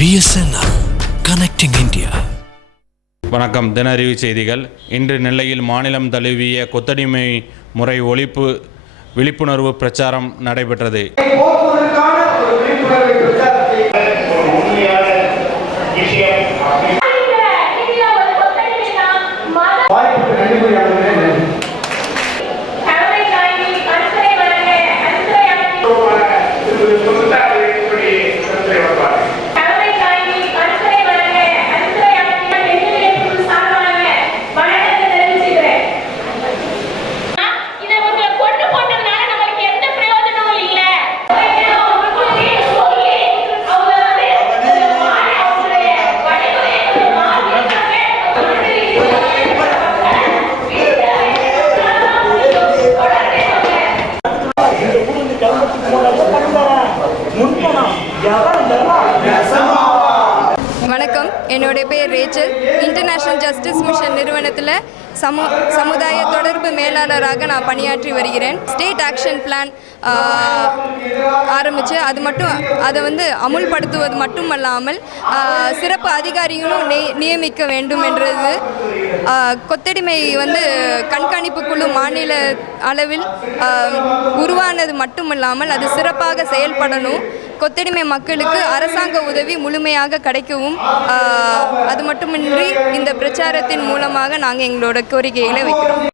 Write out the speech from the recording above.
BSNL Connecting India. வணக்கம். தினறிவு செய்திகள். இன்று நெல்லையில் மாநிலம் தழுவிய கொத்தடிமை முறை ஒழிப்பு விழிப்புணர்வு பிரச்சாரம் நடைபெற்றது. வணக்கம், என்னுடைய பேர் ரேச்சல். இன்டர்நேஷ்னல் ஜஸ்டிஸ் மிஷன் நிறுவனத்தில் சமுதாய தொடர்பு மேலாளராக நான் பணியாற்றி வருகிறேன். ஸ்டேட் ஆக்ஷன் பிளான் ஆரம்பித்து அதை அமுல்படுத்துவது மட்டுமல்லாமல் சிறப்பு அதிகாரிகளும் நியமிக்க வேண்டும் என்றது. கொத்தடிமை கண்காணிப்பு குழு மாநில அளவில் உருவானது மட்டுமல்லாமல் அது சிறப்பாக செயல்படணும். கொத்தடிமை மக்களுக்கு அரசாங்க உதவி முழுமையாக கிடைக்கவும், அது மட்டுமின்றி இந்த பிரச்சாரத்தின் மூலமாக நாங்கள் எங்களோட கோரிக்கைகளை வைக்கிறோம்.